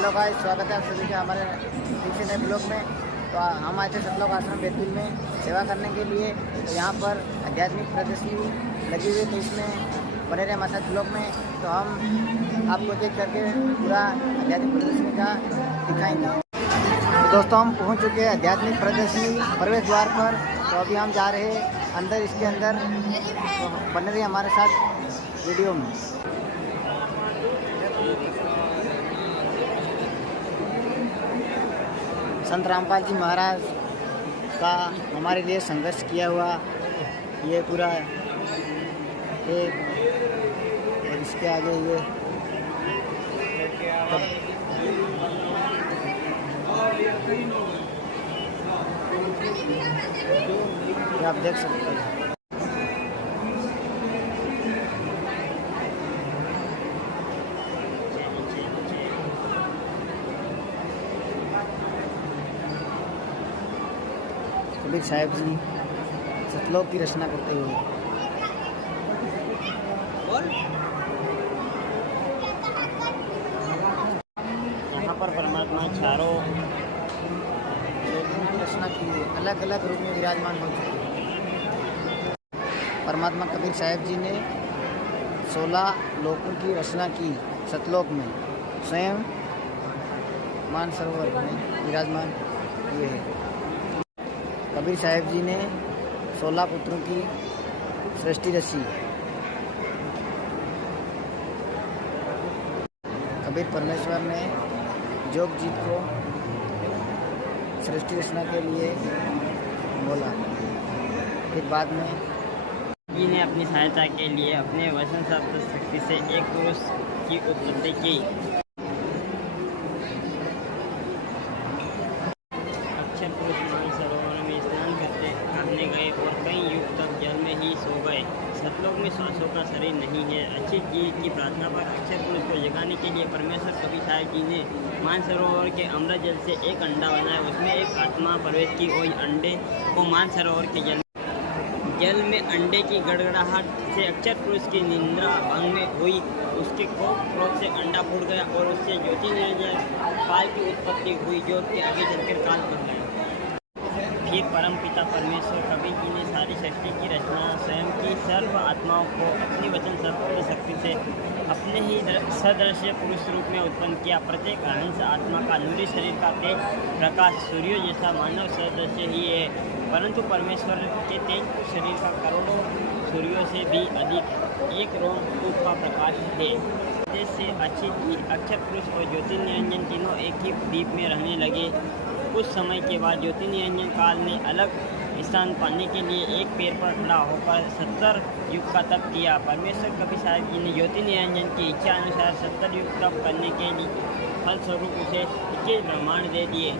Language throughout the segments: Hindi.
हेलो गाइस, स्वागत है आप सभी का हमारे तीसरे नए ब्लॉग में। तो हम आए थे सतलोक आश्रम बैतूल में सेवा करने के लिए। तो यहाँ पर आध्यात्मिक प्रदर्शनी लगी हुई है, तो इसमें बने रहे हमारे साथ ब्लॉग में। तो हम आपको देख करके पूरा आध्यात्मिक प्रदर्शनी का दिखाएंगे। तो दोस्तों, हम पहुँच चुके हैं आध्यात्मिक प्रदर्शनी प्रवेश द्वार पर। तो अभी हम जा रहे हैं अंदर, इसके अंदर। तो बने रहे हमारे साथ वीडियो में। संत रामपाल जी महाराज का हमारे लिए संघर्ष किया हुआ ये पूरा एक, और इसके आगे ये आप देख सकते हैं। कबीर साहब जी सतलोक की रचना करते हुए। यहाँ पर परमात्मा चारों लोगों की रचना की है, अलग अलग रूप में विराजमान हो चुके हैं। परमात्मा कबीर साहब जी ने 16 लोकों की रचना की सतलोक में, स्वयं मानसरोवर में विराजमान हुए हैं। कबीर साहब जी ने 16 पुत्रों की सृष्टि रची। कबीर परमेश्वर ने जोगजीत को सृष्टि रचना के लिए बोला। फिर बाद में जी ने अपनी सहायता के लिए अपने वचन शब्द शक्ति से एक पुरुष की उत्पत्ति की। अक्षर पुरुष मानसरोवर में स्नान करने गए और कई युग तक जल में ही सो गए। सतलोक में श्वासों का शरीर नहीं है। अच्युत जी की प्रार्थना पर अक्षर पुरुष को जगाने के लिए परमेश्वर कबीर साहब जी ने मानसरोवर के अमृत जल से एक अंडा बनाया। उसमें एक आत्मा प्रवेश की और अंडे को मानसरोवर के जल में अंडे की गड़गड़ाहट से अक्षर पुरुष की निंद्रा भंग में हुई। उसके क्रोध से अंडा फूट गया और उससे ज्योति निरंजन काल की उत्पत्ति हुई, जो के आगे चलकर काल बन गया। फिर परम पिता परमेश्वर कबीर जी ने सारी सृष्टि की रचना स्वयं की सर्व आत्माओं को अपनी वचन शक्ति से अपने ही सदृश्य पुरुष रूप में उत्पन्न किया। प्रत्येक हंस आत्मा का नूरी शरीर का तेज प्रकाश सूर्य जैसा मानव सदृश्य ही है, परंतु परमेश्वर के तेज शरीर का करोड़ों सूर्यों से भी अधिक एक रोम का प्रकाश है। जैसे अक्षर पुरुष और ज्योति निरंजन तीनों एक ही दीप में रहने लगे। कुछ समय के बाद ज्योति निरंजन काल ने अलग स्थान पाने के लिए एक पैर पर खड़ा होकर 70 युग का तप किया। परमेश्वर कबीर साहब जी ने ज्योति निरंजन की इच्छा अनुसार 70 युग तप करने के लिए फलस्वरूप उसे 21 ब्रह्मांड दे दिए।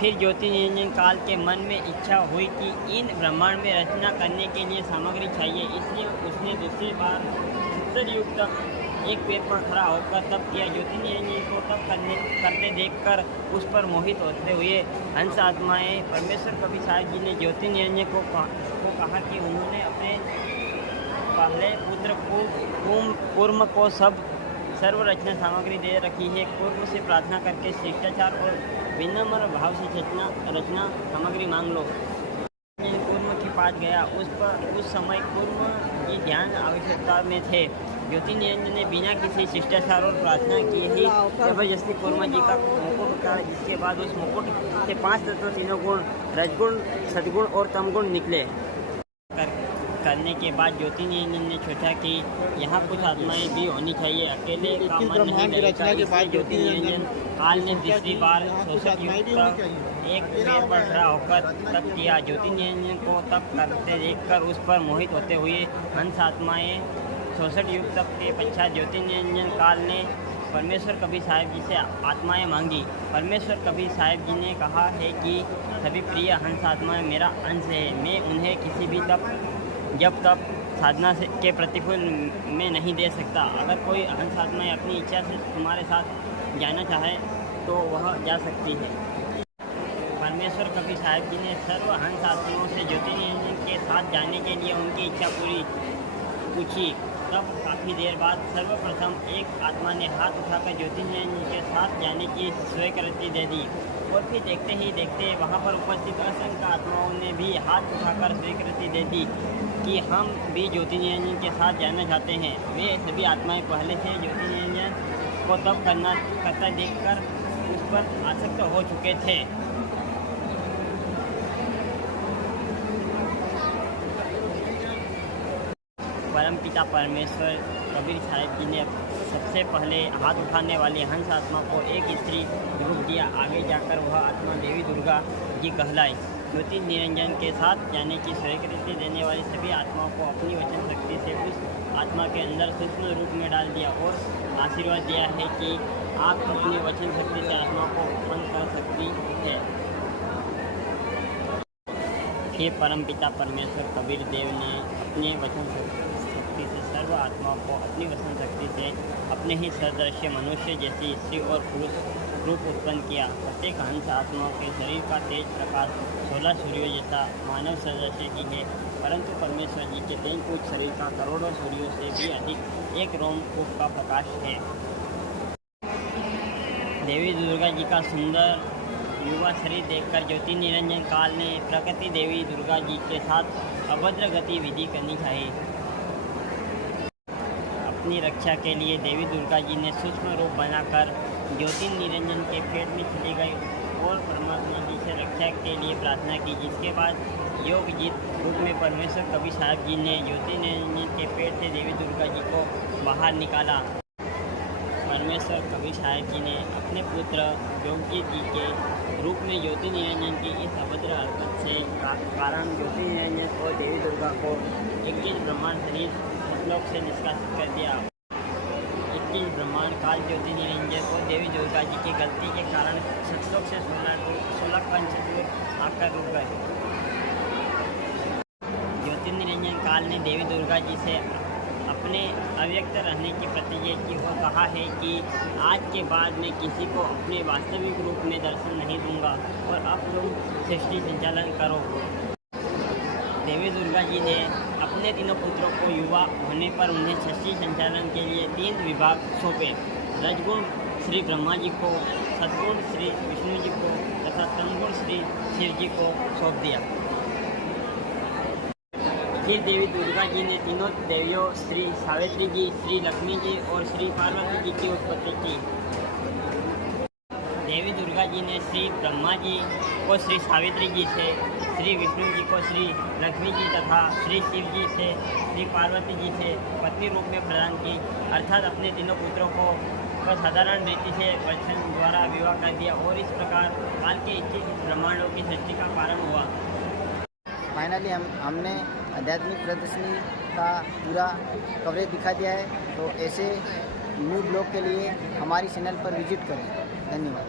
फिर ज्योति निरंजन काल के मन में इच्छा हुई कि इन ब्रह्मांड में रचना करने के लिए सामग्री चाहिए, इसलिए उसने दूसरी बार 70 युग तक एक पैर पर खड़ा होकर तप किया। ज्योति निरंजन को तप करते देखकर उस पर मोहित होते हुए हंस आत्माएं परमेश्वर कबीर साहब जी ने ज्योति निरंजन को कहा कि उन्होंने अपने पहले पुत्र कूर्म को सर्व रचना सामग्री दे रखी है। कूर्म से प्रार्थना करके शिष्टाचार और विनम्र भाव से रचना सामग्री मांग लो। कूर्म के पास गया। उस समय कूर्म की ध्यान आवश्यकता में थे। ज्योति निरंजन ने बिना किसी शिष्टाचार और प्रार्थना किए ही जबरदस्ती कूर्म जी का मुकुट उतारा, जिसके बाद उस मुकुट से 5 तत्व, तीनों गुण, रजगुण, सद्गुण और तमगुण निकले। करने के बाद ज्योति निरंजन ने सोचा कि यहाँ कुछ आत्माएं भी होनी चाहिए, अकेले का मन नहीं लगेगा। इसलिए ज्योति निरंजन काल ने तीसरी बार 66 युग तक एक पैर पर खड़ा होकर तप किया। ज्योति निरंजन को तप करते देखकर उस पर मोहित होते हुए हंस आत्माएं 66 युग तक के पश्चात ज्योति निरंजन काल ने परमेश्वर कबीर साहब जी से आत्माएं मांगी। परमेश्वर कबीर साहब जी ने कहा है कि सभी प्रिय हंस आत्माएं मेरा अंश है। मैं उन्हें किसी भी जब तक साधना के प्रतिफल में नहीं दे सकता। अगर कोई हंस आत्माएं अपनी इच्छा से तुम्हारे साथ जाना चाहे तो वह जा सकती है। परमेश्वर कबीर साहब जी ने सर्व हंस आत्माओं से ज्योति निरंजन के साथ जाने के लिए उनकी इच्छा पूछी। तब काफ़ी देर बाद सर्वप्रथम एक आत्मा ने हाथ उठाकर ज्योति निरंजन के साथ जाने की स्वीकृति दे दी और फिर देखते ही देखते वहाँ पर उपस्थित असंख्य आत्माओं ने भी हाथ उठाकर स्वीकृति दे दी कि हम भी ज्योति निरंजन के साथ जाना चाहते हैं। वे सभी आत्माएं पहले से ज्योति निरंजन को तब करता देखकर उस पर आसक्त हो चुके थे। परमपिता परमेश्वर कबीर साहिब जी ने सबसे पहले हाथ उठाने वाली हंस आत्मा को एक स्त्री रूप दिया। आगे जाकर वह आत्मा देवी दुर्गा जी कहलाई। ज्योति निरंजन के साथ जाने की स्वीकृति देने वाली सभी आत्माओं को अपनी वचन शक्ति से उस आत्मा के अंदर सूक्ष्म रूप में डाल दिया और आशीर्वाद दिया है कि आप अपनी वचन शक्ति से आत्मा को उत्पन्न कर सकती है। हे परमपिता परमेश्वर कबीर देव ने अपने वचन शक्ति से सर्व आत्माओं को अपनी वचन शक्ति से अपने ही सदृश्य मनुष्य जैसी स्त्री और पुरुष रूप उत्पन्न किया। प्रत्येक हंस आत्माओं के शरीर का तेज प्रकाश 16 सूर्यों जैसा मानव सदृश्य ही है, परंतु परमेश्वर जी के 3 फुट शरीर का करोड़ों सूर्यों से भी अधिक एक रोमकूप का प्रकाश है। देवी दुर्गा जी का सुंदर युवा शरीर देखकर ज्योति निरंजन काल ने प्रकृति देवी दुर्गा जी के साथ अभद्र गतिविधि करनी चाहिए। अपनी रक्षा के लिए देवी दुर्गा जी ने सूक्ष्म रूप बनाकर ज्योति निरंजन के पेट में चली गई और परमात्मा जी से रक्षा के लिए प्रार्थना की, जिसके बाद योग जीत रूप में परमेश्वर कबीर साहब जी ने ज्योति निरंजन के पेट से देवी दुर्गा जी को बाहर निकाला। परमेश्वर कबीर साहब जी ने अपने पुत्र योगी जी के रूप में ज्योति निरंजन की इस अभद्र हरकत से कारण ज्योति निरंजन और देवी दुर्गा को 21 ब्रह्मांड शरीर सतलोक से निष्कासित कर दिया। 21 ब्रह्मांड काल ज्योति निरंजन और देवी दुर्गा जी की गलती के कारण सतलोक से 16 पंचलोक आकर रुक गए। ज्योति निरंजन काल ने देवी दुर्गा जी से अपने अव्यक्त रहने की प्रतिज्ञा की और कहा है कि आज के बाद मैं किसी को अपने वास्तविक रूप में दर्शन नहीं दूंगा और अब तुम सृष्टि संचालन करो। देवी दुर्गा जी ने अपने तीनों पुत्रों को युवा होने पर उन्हें सृष्टि संचालन के लिए 3 विभाग सौंपे। रजगुण श्री ब्रह्मा जी को, सद्गुण श्री विष्णु जी को तथा तमगुण श्री शिव जी को सौंप दिया। फिर देवी दुर्गा जी ने तीनों देवियों श्री सावित्री जी, श्री लक्ष्मी जी और श्री पार्वती जी की उत्पत्ति की। देवी दुर्गा जी ने श्री ब्रह्मा जी को श्री सावित्री जी से, श्री विष्णु जी को श्री लक्ष्मी जी तथा श्री शिव जी से श्री पार्वती जी से पत्नी रूप में प्रदान की, अर्थात अपने तीनों पुत्रों को साधारण रीति से वचन द्वारा विवाह कर दिया और इस प्रकार काल के 21 ब्रह्मांडों की सृष्टि का प्रारंभ हुआ। फाइनली हमने आध्यात्मिक प्रदर्शनी का पूरा कवरेज दिखा दिया है। तो ऐसे न्यू ब्लॉग के लिए हमारी चैनल पर विजिट करें। धन्यवाद।